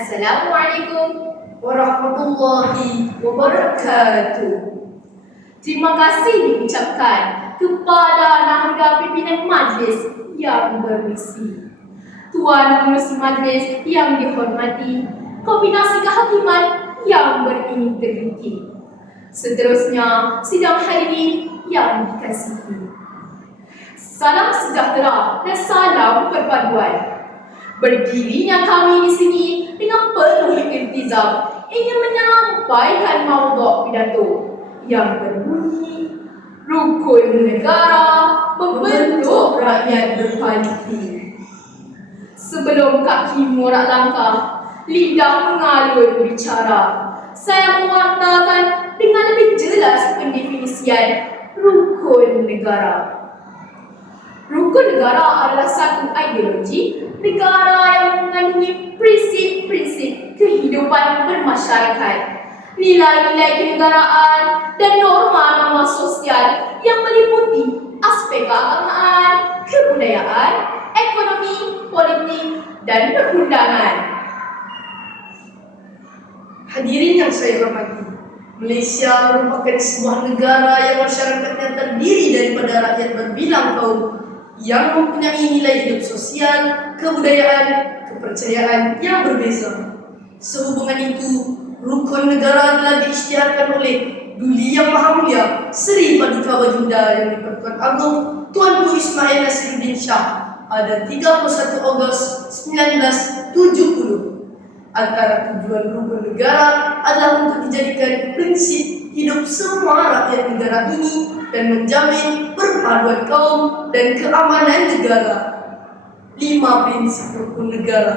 Assalamualaikum warahmatullahi wabarakatuh. Terima kasih diucapkan kepada Nahda Pimpinan Majlis yang bermisi, Tuan Pengerusi Majlis yang dihormati, Kombinasi Kehakiman yang berintegriti, seterusnya sidang hadirin yang dikasihi. Salam sejahtera dan salam perpaduan. Berdirinya kami di sini dengan penuh iltizam ingin menyampaikan maudhu' pidato yang berbunyi rukun negara membentuk rakyat berkualiti. Sebelum kaki morak langkah, lidah mengalun bicara, saya mewartakan dengan lebih jelas pendefinisian rukun negara. Rukun negara adalah satu ideologi negara yang mengandungi prinsip-prinsip kehidupan bermasyarakat, nilai-nilai kenegaraan, dan norma-norma sosial yang meliputi aspek keagamaan, kebudayaan, ekonomi, politik, dan perundangan. Hadirin yang saya hormati, Malaysia merupakan sebuah negara yang masyarakatnya terdiri daripada rakyat berbilang kaum yang mempunyai nilai hidup sosial, kebudayaan, kepercayaan yang berbeza. Sehubungan itu, rukun negara telah diisytiharkan oleh Duli Yang Maha Mulia Seri Paduka Baginda Yang di-Pertuan Agong Tuanku Ismail Nasiruddin Shah pada 31 Ogos 1970. Antara tujuan rukun negara adalah untuk dijadikan prinsip hidup semua rakyat negara ini dan menjamin perpaduan kaum dan keamanan negara. 5 prinsip rukun negara: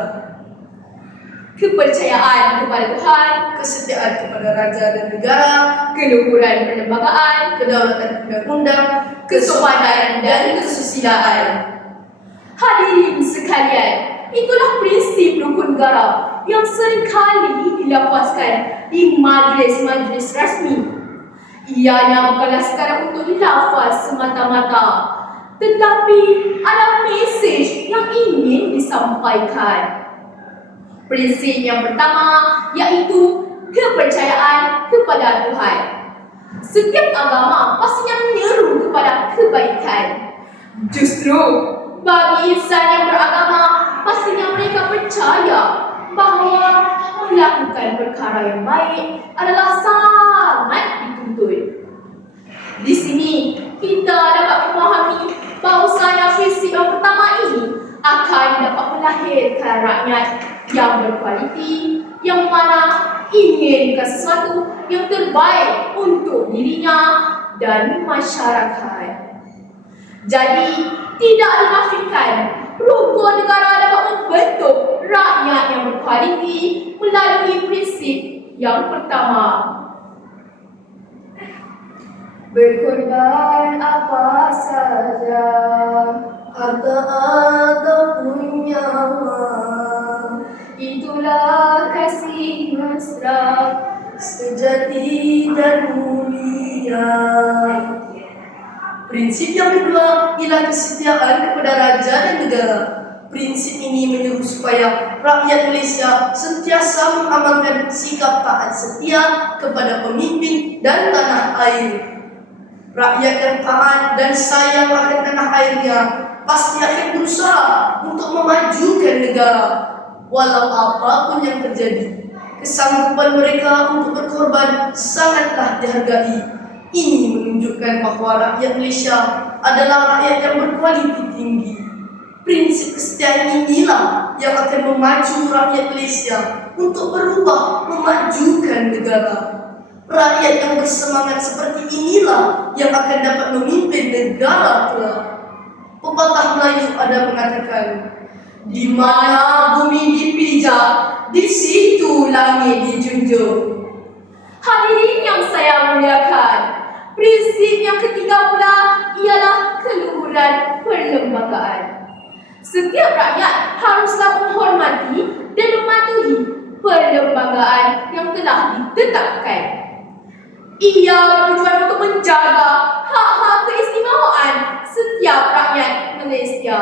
Kepercayaan kepada Tuhan, kesetiaan kepada raja dan negara, keluhuran perlembagaan, kedaulatan undang-undang, kesopanan dan kesusilaan. Hadirin sekalian, itulah prinsip rukun negara yang seringkali dilafazkan di majlis-majlis rasmi. Ianya bukanlah sekadar untuk dilafaz semata-mata, tetapi ada mesej yang ingin disampaikan. Prinsip yang pertama iaitu kepercayaan kepada Tuhan. Setiap agama pastinya menyeru kepada kebaikan. Justru bagi insan yang beragama, pastinya mereka percaya bahawa melakukan perkara yang baik adalah sangat dituntut. Di sini kita dapat memahami bahawasanya prinsip yang pertama ini akan dapat melahirkan rakyat yang berkualiti, yang mana inginkan sesuatu yang terbaik untuk dirinya dan masyarakat. Jadi, tidak dinafikan rukun negara dapat membentuk rakyat yang berkualiti melalui prinsip yang pertama. Berkorban apa saja, harta ataupun nyawa, itulah kasih mesra sejati dan mulia. Prinsip yang kedua ialah kesetiaan kepada raja dan negara. Prinsip ini menyuruh supaya rakyat Malaysia sentiasa mengamalkan sikap taat setia kepada pemimpin dan tanah air. Rakyat yang taat dan sayang akan tanah airnya pasti akan berusaha untuk memajukan negara walau apapun yang terjadi. Kesanggupan mereka untuk berkorban sangatlah dihargai. Ini menunjukkan bahawa rakyat Malaysia adalah rakyat yang berkualiti tinggi. Prinsip kesetiaan inilah yang akan memacu rakyat Malaysia untuk berubah memajukan negara. Rakyat yang bersemangat seperti inilah yang akan dapat memimpin negara kelak. Pepatah Melayu ada mengatakan, di mana bumi dipijak, di situ langit dijunjung. Hadirin yang saya muliakan, prinsip yang ketiga pula ialah keluhuran perlembagaan. Setiap rakyat haruslah menghormati dan mematuhi perlembagaan yang telah ditetapkan. Ia bertujuan untuk menjaga hak-hak keistimewaan setiap rakyat Malaysia.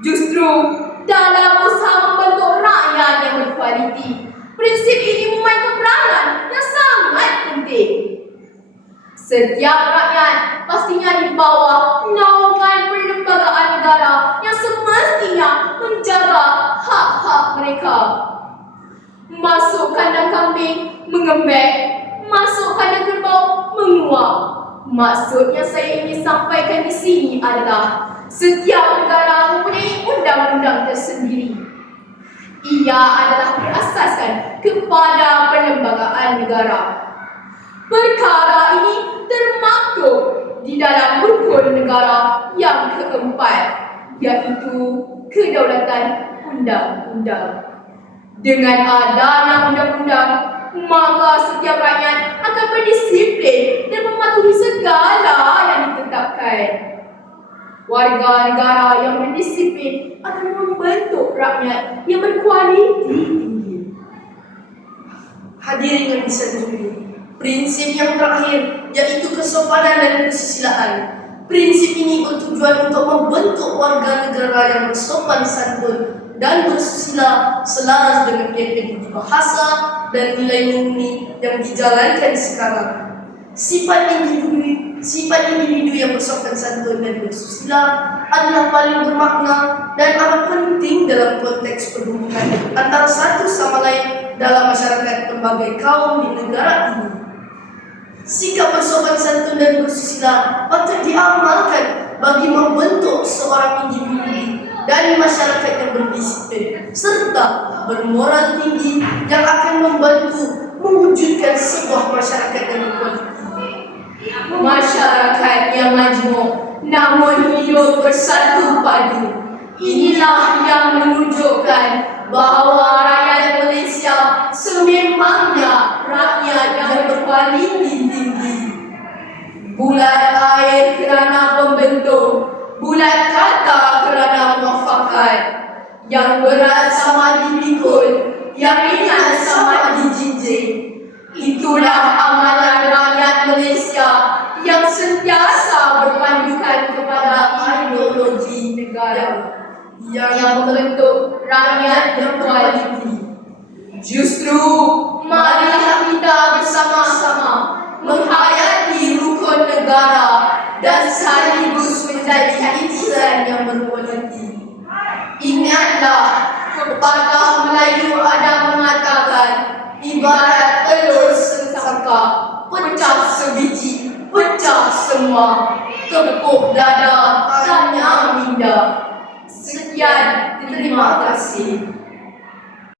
Justru dalam usaha membentuk rakyat yang berkualitas, berkualiti. Prinsip ini memainkan peranan yang sangat penting. Setiap rakyat pastinya di bawah naungan perlembagaan negara yang semestinya menjaga hak-hak mereka. Masuk kandang kambing mengembek, masuk kandang kerbau menguap. Maksud yang saya ingin sampaikan di sini adalah setiap negara mempunyai undang-undang tersendiri. Ia adalah berasaskan kepada perlembagaan negara. Perkara ini termaktub di dalam rukun negara yang keempat, iaitu kedaulatan undang-undang. Dengan adanya undang-undang, maka setiap rakyat akan berdisiplin dan mematuhi segala yang ditetapkan. Warga negara yang berdisiplin akan membentuk rakyat yang berkualiti tinggi. Hadirin yang disanjungi, prinsip yang terakhir yaitu kesopanan dan kesusilaan. Prinsip ini bertujuan untuk membentuk warga negara yang bersopan santun dan bersusila selaras dengan nilai bahasa dan nilai murni yang dijalankan sekarang. Sifat individu yang bersopan santun dan bersusila adalah paling bermakna dan amat penting dalam konteks perhubungan antara satu sama lain dalam masyarakat berbagai kaum di negara ini. Sikap bersopan santun dan bersusila patut diamalkan bagi membentuk seorang individu dan masyarakat yang berdisiplin serta bermoral tinggi yang akan membantu mewujudkan sebuah masyarakat yang berkualiti. Masyarakat yang majmuk namun hidup bersatu padu. Inilah yang menunjukkan bahawa rakyat Malaysia sememangnya rakyat yang berkualiti tinggi. Bulat air kerana pembentuk, bulat kata kerana muafakat. Yang berat sama dipikul, yang ringan sama dijinjing. Itulah amalan rakyat Malaysia yang sentiasa berpandukan kepada ideologi negara yang membentuk rakyat berkualiti. Justru, marilah kita bersama-sama menghayati rukun negara dan sekaligus menjadi insan yang berkualiti. Ingatlah, pepatah Melayu ada mengatakan, ibarat telur sesangka, pecah sebiji, pecah semua. Tepuk dada, tanya minda. Sekian, terima kasih.